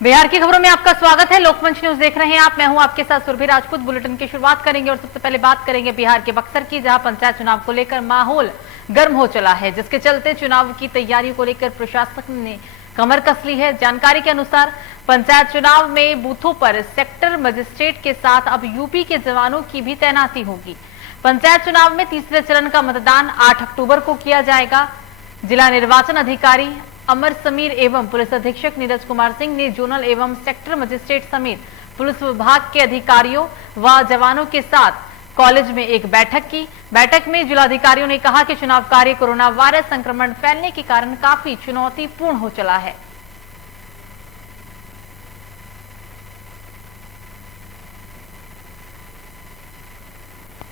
बिहार की खबरों में आपका स्वागत है। लोकमंच न्यूज देख रहे हैं आप। मैं हूं आपके साथ सुरभि राजपूत। बुलेटिन की शुरुआत करेंगे और सबसे पहले बात करेंगे बिहार के बक्सर की, जहां पंचायत चुनाव को लेकर माहौल गर्म हो चला है, जिसके चलते चुनाव की तैयारियों को लेकर प्रशासन ने कमर कस ली है। जानकारी के अनुसार पंचायत चुनाव में बूथों पर सेक्टर मजिस्ट्रेट के साथ अब यूपी के जवानों की भी तैनाती होगी। पंचायत चुनाव में तीसरे चरण का मतदान 8 अक्टूबर को किया जाएगा। जिला निर्वाचन अधिकारी अमर समीर एवं पुलिस अधीक्षक नीरज कुमार सिंह ने जोनल एवं सेक्टर मजिस्ट्रेट समेत पुलिस विभाग के अधिकारियों व जवानों के साथ कॉलेज में एक बैठक की। बैठक में जिलाधिकारियों ने कहा कि चुनाव कार्य कोरोना वायरस संक्रमण फैलने के कारण काफी चुनौतीपूर्ण हो चला है।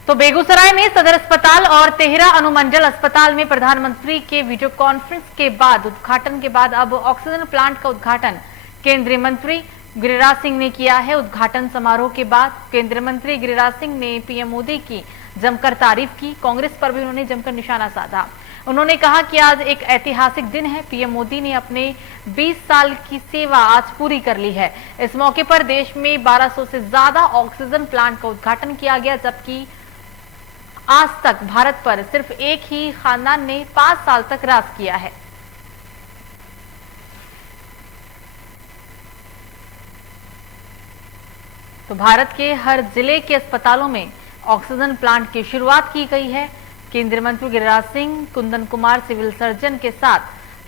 तो बेगूसराय में सदर अस्पताल और तेहरा अनुमंडल अस्पताल में प्रधानमंत्री के वीडियो कॉन्फ्रेंस के बाद उद्घाटन के बाद अब ऑक्सीजन प्लांट का उद्घाटन केंद्रीय मंत्री गिरिराज सिंह ने किया है। उद्घाटन समारोह के बाद केंद्रीय मंत्री गिरिराज सिंह ने पीएम मोदी की जमकर तारीफ की। कांग्रेस पर भी उन्होंने जमकर निशाना साधा। उन्होंने कहा कि आज एक ऐतिहासिक दिन है। पीएम मोदी ने अपने 20 साल की सेवा आज पूरी कर ली है। इस मौके पर देश में 1200 से ज्यादा ऑक्सीजन प्लांट का उद्घाटन किया गया, जबकि आज तक भारत पर सिर्फ एक ही खानदान ने 5 साल तक राज किया है। तो भारत के हर जिले के अस्पतालों में ऑक्सीजन प्लांट की शुरुआत की गई है। केंद्रीय मंत्री गिरिराज सिंह, कुंदन कुमार सिविल सर्जन के साथ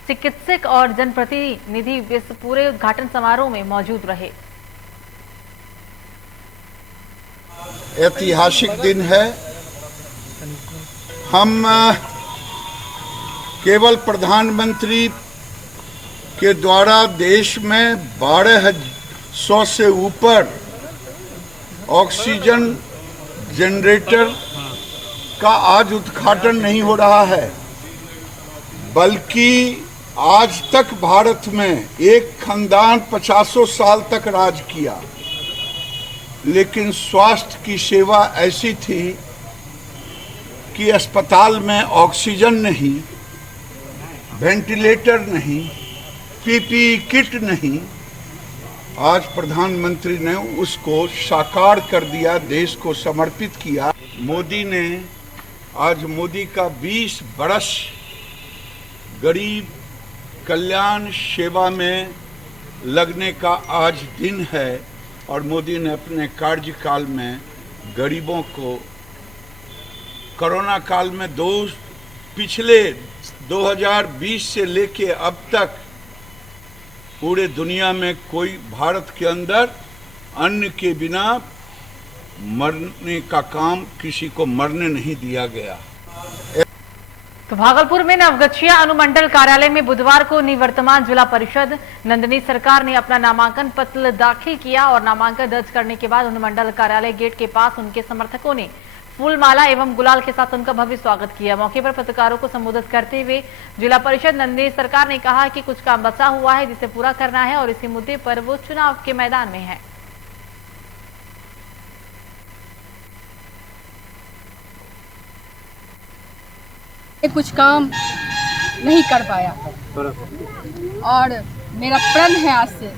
चिकित्सक और जनप्रतिनिधि इस पूरे उद्घाटन समारोह में मौजूद रहे। ऐतिहासिक दिन है। हम केवल प्रधानमंत्री के द्वारा देश में 1200 से ऊपर ऑक्सीजन जनरेटर का आज उद्घाटन नहीं हो रहा है, बल्कि आज तक भारत में एक खानदान 50 साल तक राज किया, लेकिन स्वास्थ्य की सेवा ऐसी थी कि अस्पताल में ऑक्सीजन नहीं, वेंटिलेटर नहीं, पीपीई किट नहीं। आज प्रधानमंत्री ने उसको साकार कर दिया, देश को समर्पित किया। मोदी ने आज मोदी का 20 बरस गरीब कल्याण सेवा में लगने का आज दिन है और मोदी ने अपने कार्यकाल में गरीबों को कोरोना काल में पिछले 2020 से लेके अब तक पूरे दुनिया में कोई भारत के अंदर अन्न के बिना मरने का काम किसी को मरने नहीं दिया गया। तो भागलपुर में नवगछिया अनुमंडल कार्यालय में बुधवार को निवर्तमान जिला परिषद नंदिनी सरकार ने अपना नामांकन पत्र दाखिल किया और नामांकन दर्ज करने के बाद अनुमंडल कार्यालय गेट के पास उनके समर्थकों ने फूल माला एवं गुलाल के साथ उनका भव्य स्वागत किया। मौके पर पत्रकारों को संबोधित करते हुए जिला परिषद नंदिनी सरकार ने कहा कि कुछ काम बचा हुआ है जिसे पूरा करना है और इसी मुद्दे पर वो चुनाव के मैदान में है। कुछ काम नहीं कर पाया और मेरा प्रण है आज से।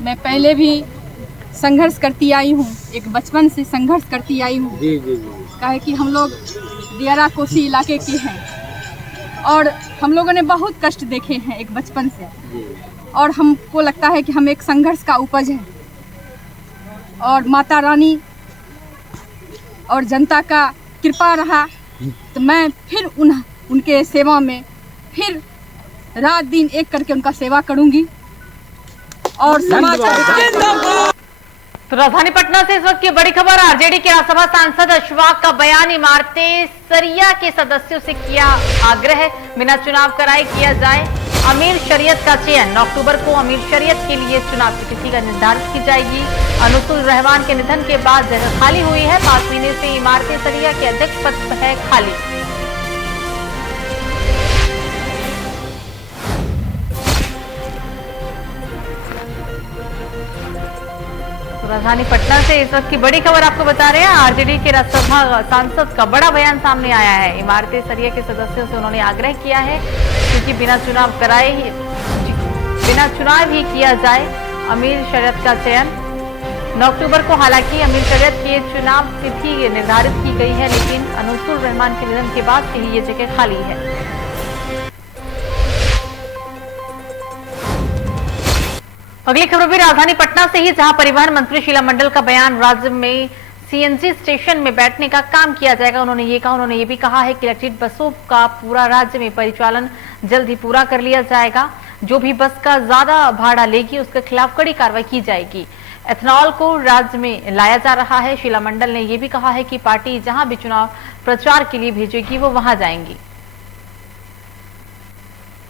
मैं पहले भी संघर्ष करती आई हूँ, एक बचपन से संघर्ष करती आई हूँ। काहे कि हम लोग दियारा कोसी इलाके के हैं और हम लोगों ने बहुत कष्ट देखे हैं एक बचपन से, और हमको लगता है कि हम एक संघर्ष का उपज हैं और माता रानी और जनता का कृपा रहा तो मैं फिर उनके सेवा में फिर रात दिन एक करके उनका सेवा करूंगी और समाज तो राजधानी पटना से इस वक्त की बड़ी खबर। आरजेडी के राज्यसभा सांसद अशफाक का बयान इमारतें सरिया के सदस्यों से किया आग्रह, बिना चुनाव कराए किया जाए अमीर शरीयत का चयन। अक्टूबर को अमीर शरीयत के लिए चुनाव की तिथि का निर्धारित की जाएगी। अनुकुल रहमान के निधन के बाद जगह खाली हुई है। 5 महीने से इमारतें सरिया के अध्यक्ष पद है खाली। राजधानी पटना से इस वक्त की बड़ी खबर आपको बता रहे हैं। आरजेडी के राज्यसभा सांसद का बड़ा बयान सामने आया है। इमारतें सरिया के सदस्यों से उन्होंने आग्रह किया है क्योंकि बिना चुनाव ही किया जाए अमीर शरीयत का चयन 9 अक्टूबर को हालांकि अमीर शरीयत की चुनाव तिथि निर्धारित की गई है, लेकिन अनसुर रहमान के निधन के बाद से ही ये जगह खाली है। अगली खबर भी राजधानी पटना से ही, जहां परिवहन मंत्री शीला मंडल का बयान, राज्य में सीएनजी स्टेशन में बैठने का काम किया जाएगा। उन्होंने ये भी कहा है कि इलेक्ट्रिक बसों का पूरा राज्य में परिचालन जल्द ही पूरा कर लिया जाएगा। जो भी बस का ज्यादा भाड़ा लेगी उसके खिलाफ कड़ी कार्रवाई की जाएगी। एथनॉल को राज्य में लाया जा रहा है। शीला मंडल ने यह भी कहा है कि पार्टी जहां भी चुनाव प्रचार के लिए भेजेगी वो वहां जाएंगी।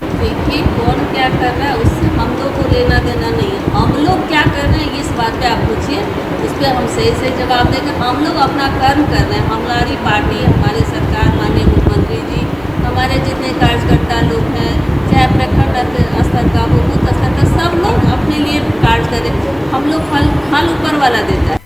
देखिए, कौन क्या कर रहा है उससे हम लोग को लेना देना नहीं है। हम लोग क्या कर रहे हैं इस बात पे आप पूछिए, उस पर हम सही जवाब देंगे। हम लोग अपना कर्म कर रहे हैं। हमारी पार्टी, हमारे सरकार, माननीय मुख्यमंत्री जी, हमारे जितने कार्यकर्ता लोग हैं, चाहे प्रखंड स्तर का हो, बूथ स्तर का, सब लोग अपने लिए कार्य करें। हम लोग फल ऊपर वाला देता है।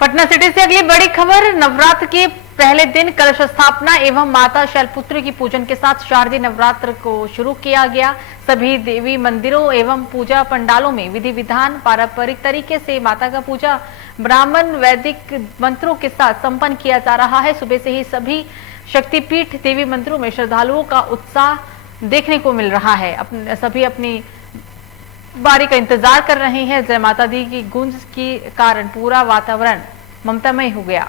पटना सिटी से अगली बड़ी खबर, नवरात्र के पहले दिन कलश स्थापना एवं माता शैलपुत्री की पूजन के साथ शारदीय नवरात्र को शुरू किया गया। सभी देवी मंदिरों एवं पूजा पंडालों में विधि विधान पारंपरिक तरीके से माता का पूजा ब्राह्मण वैदिक मंत्रों के साथ संपन्न किया जा रहा है। सुबह से ही सभी शक्तिपीठ देवी मंदिरों में श्रद्धालुओं का उत्साह देखने को मिल रहा है। सभी अपनी बारी का इंतजार कर रहे हैं। जय माता दी की गूंज के कारण पूरा वातावरण ममतामय हो गया।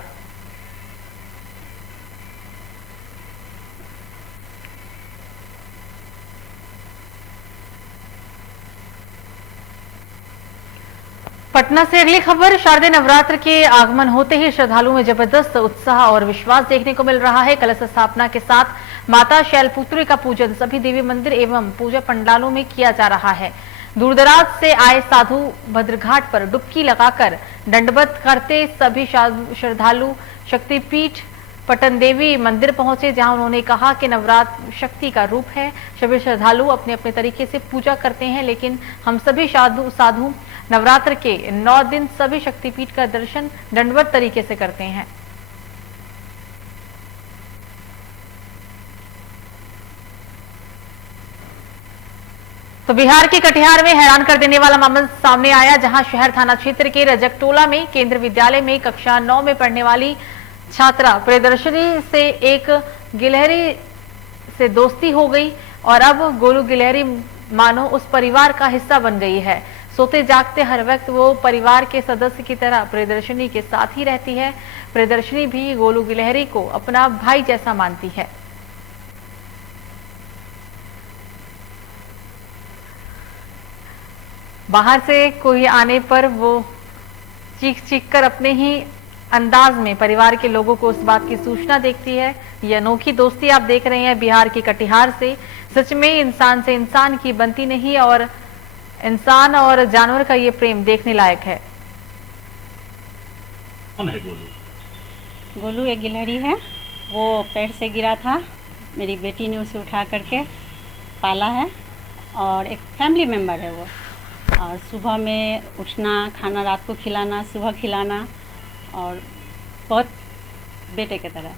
पटना से अगली खबर, शारदीय नवरात्र के आगमन होते ही श्रद्धालुओं में जबरदस्त उत्साह और विश्वास देखने को मिल रहा है। कलश स्थापना के साथ माता शैलपुत्री का पूजन सभी देवी मंदिर एवं पूजा पंडालों में किया जा रहा है। दूर दराज से आए साधु भद्रघाट पर डुबकी लगाकर दंडवत करते सभी श्रद्धालु शक्तिपीठ पटन देवी मंदिर पहुंचे, जहां उन्होंने कहा कि नवरात्र शक्ति का रूप है। सभी श्रद्धालु अपने अपने तरीके से पूजा करते हैं, लेकिन हम सभी साधु नवरात्र के 9 दिन सभी शक्तिपीठ का दर्शन दंडवत तरीके से करते हैं। तो बिहार के कटिहार में हैरान कर देने वाला मामला सामने आया, जहां शहर थाना क्षेत्र के रजकटोला में केंद्र विद्यालय में कक्षा 9 में पढ़ने वाली छात्रा प्रियदर्शनी से एक गिलहरी से दोस्ती हो गई और अब गोलू गिलहरी मानो उस परिवार का हिस्सा बन गई है। सोते जागते हर वक्त वो परिवार के सदस्य की तरह प्रियदर्शनी के साथ ही रहती है। प्रियदर्शनी भी गोलू गिलहरी को अपना भाई जैसा मानती है। बाहर से कोई आने पर वो चीख चीख कर अपने ही अंदाज में परिवार के लोगों को उस बात की सूचना देती है। ये अनोखी दोस्ती आप देख रहे हैं बिहार के कटिहार से। सच में इंसान से इंसान की बनती नहीं और इंसान और जानवर का ये प्रेम देखने लायक है। कौन है गोलू? गोलू एक गिलहरी है। वो पेड़ से गिरा था, मेरी बेटी ने उसे उठा करके पाला है और एक फैमिली मेम्बर है वो। और सुबह में उठना, खाना रात को खिलाना, सुबह खिलाना और बहुत बेटे की तरह।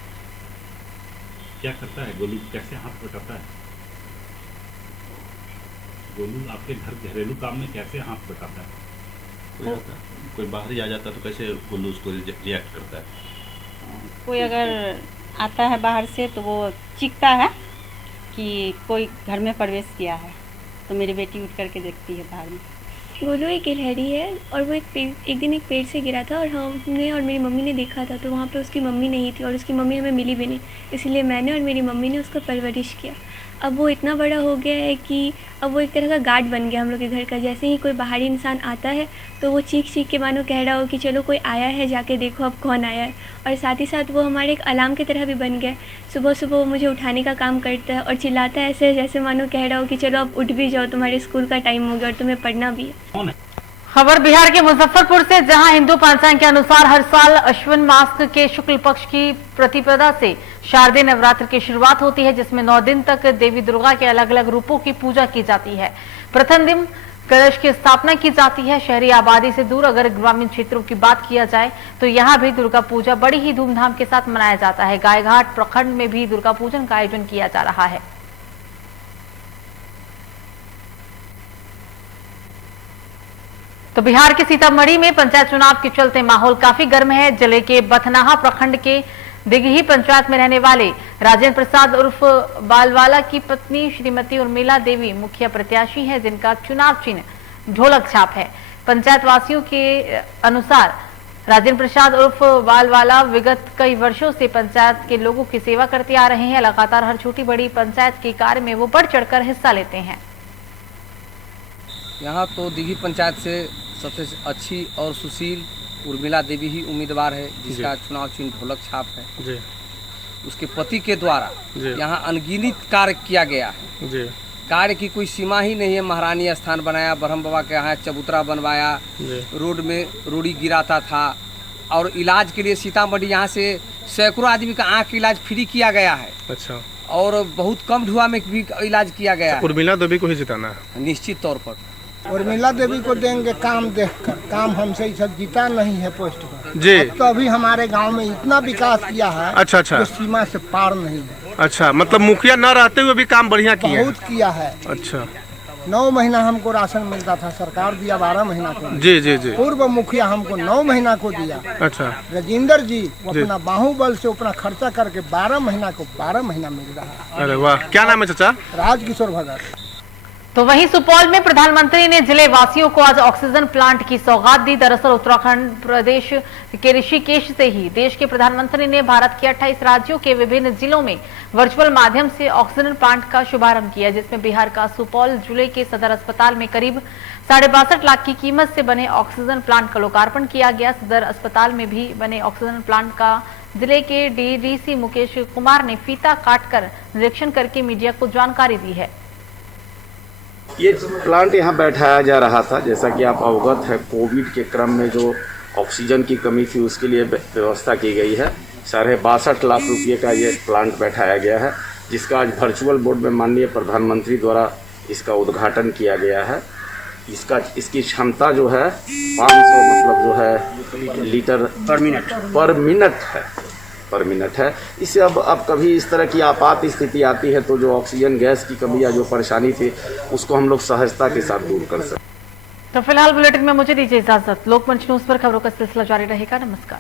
क्या करता है गोलू? कैसे हाथ बटाता है गोलू? आपके घर घरेलू काम में कैसे हाथ बटाता है? कोई बाहर ही आ जाता तो कैसे गोलू उसको रिएक्ट करता है? कोई अगर आता है बाहर से तो वो चीखता है कि कोई घर में प्रवेश किया है, तो मेरी बेटी उठ करके देखती है बाहर में। गोलू एक गिलहरी है और वो एक दिन एक पेड़ से गिरा था और हमने और मेरी मम्मी ने देखा था, तो वहाँ पे उसकी मम्मी नहीं थी और उसकी मम्मी हमें मिली भी नहीं, इसलिए मैंने और मेरी मम्मी ने उसका परवरिश किया। अब वो इतना बड़ा हो गया है कि अब वो एक तरह का गार्ड बन गया हम लोग के घर का। जैसे ही कोई बाहरी इंसान आता है तो वो चीख चीख के मानो कह रहा हो कि चलो कोई आया है, जाके देखो अब कौन आया है। और साथ ही साथ वो हमारे एक अलार्म की तरह भी बन गया। सुबह सुबह वो मुझे उठाने का काम करता है और चिल्लाता है ऐसे जैसे मानो कह रहा हो कि चलो अब उठ भी जाओ, तुम्हारे स्कूल का टाइम हो गया और तुम्हें पढ़ना भी है। खबर बिहार के मुजफ्फरपुर से, जहां हिंदू पंचांग के अनुसार हर साल अश्विन मास के शुक्ल पक्ष की प्रतिपदा से शारदीय नवरात्र की शुरुआत होती है, जिसमें 9 दिन तक देवी दुर्गा के अलग अलग रूपों की पूजा की जाती है। प्रथम दिन कलश की स्थापना की जाती है। शहरी आबादी से दूर अगर ग्रामीण क्षेत्रों की बात किया जाए तो यहाँ भी दुर्गा पूजा बड़ी ही धूमधाम के साथ मनाया जाता है। गायघाट प्रखंड में भी दुर्गा पूजन का आयोजन किया जा रहा है। तो बिहार के सीतामढ़ी में पंचायत चुनाव के चलते माहौल काफी गर्म है। जिले के बथनाहा प्रखंड के दिगही पंचायत में रहने वाले राजेंद्र प्रसाद उर्फ बालवाला की पत्नी श्रीमती उर्मिला देवी मुखिया प्रत्याशी हैं, जिनका चुनाव चिन्ह ढोलक छाप है। पंचायत वासियों के अनुसार राजेंद्र प्रसाद उर्फ बालवाला विगत कई वर्षों से पंचायत के लोगों की सेवा करते आ रहे हैं। लगातार हर छोटी बड़ी पंचायत के कार्य में वो बढ़ चढ़कर हिस्सा लेते हैं। यहाँ तो दिघी पंचायत से सबसे अच्छी और सुशील उर्मिला देवी ही उम्मीदवार है, जिसका चुनाव चिन्ह ढोलक छाप है जी। उसके पति के द्वारा यहाँ अनगिनत कार्य किया गया है जी। कार्य की कोई सीमा ही नहीं है। महारानी स्थान बनाया, ब्रह्म बाबा के यहाँ चबूतरा बनवाया, रोड में रोड़ी गिराता था, और इलाज के लिए सीतामढ़ी यहाँ से सैकड़ों आदमी का आँख इलाज फ्री किया गया है। अच्छा। और बहुत कम धुआं में भी इलाज किया गया है। उर्मिला देवी को ही जिताना है निश्चित तौर पर। उर्मिला देवी को देंगे काम देखकर। काम हमसे ही सब जीता नहीं है पोस्ट पर जी। तो अभी हमारे गांव में इतना विकास किया है अच्छा जो सीमा से पार नहीं है। अच्छा, मतलब मुखिया न रहते हुए भी काम बढ़िया किया बहुत किया है। अच्छा। 9 महीना हमको राशन मिलता था, सरकार दिया 12 महीना को जी जी जी। पूर्व मुखिया हमको 9 महीना को दिया। अच्छा। राजेंद्र जी अपना बाहुबल से अपना खर्चा करके 12 महीना को 12 महीना मिल रहा है। अरे वाह, क्या नाम है चाचा? राजकिशोर भगत। तो वहीं सुपौल में प्रधानमंत्री ने जिले वासियों को आज ऑक्सीजन प्लांट की सौगात दी। दरअसल उत्तराखंड प्रदेश के ऋषिकेश से ही देश के प्रधानमंत्री ने भारत के 28 राज्यों के विभिन्न जिलों में वर्चुअल माध्यम से ऑक्सीजन प्लांट का शुभारंभ किया, जिसमें बिहार का सुपौल जिले के सदर अस्पताल में करीब 62.5 लाख की कीमत से बने ऑक्सीजन प्लांट का लोकार्पण किया गया। सदर अस्पताल में भी बने ऑक्सीजन प्लांट का जिले के डीडीसी मुकेश कुमार ने फीता काटकर निरीक्षण करके मीडिया को जानकारी दी है। ये प्लांट यहाँ बैठाया जा रहा था, जैसा कि आप अवगत है, कोविड के क्रम में जो ऑक्सीजन की कमी थी उसके लिए व्यवस्था की गई है। 62.5 लाख रुपये का ये प्लांट बैठाया गया है, जिसका आज वर्चुअल बोर्ड में माननीय प्रधानमंत्री द्वारा इसका उद्घाटन किया गया है। इसकी क्षमता जो है 500 मतलब जो है लीटर पर मिनट है। इससे अब कभी इस तरह की आपात स्थिति आती है तो जो ऑक्सीजन गैस की कमी या जो परेशानी थी उसको हम लोग सहजता के साथ दूर कर सकते। तो फिलहाल बुलेटिन में मुझे दीजिए इजाजत। लोकमंच न्यूज पर खबरों का सिलसिला जारी रहेगा। नमस्कार।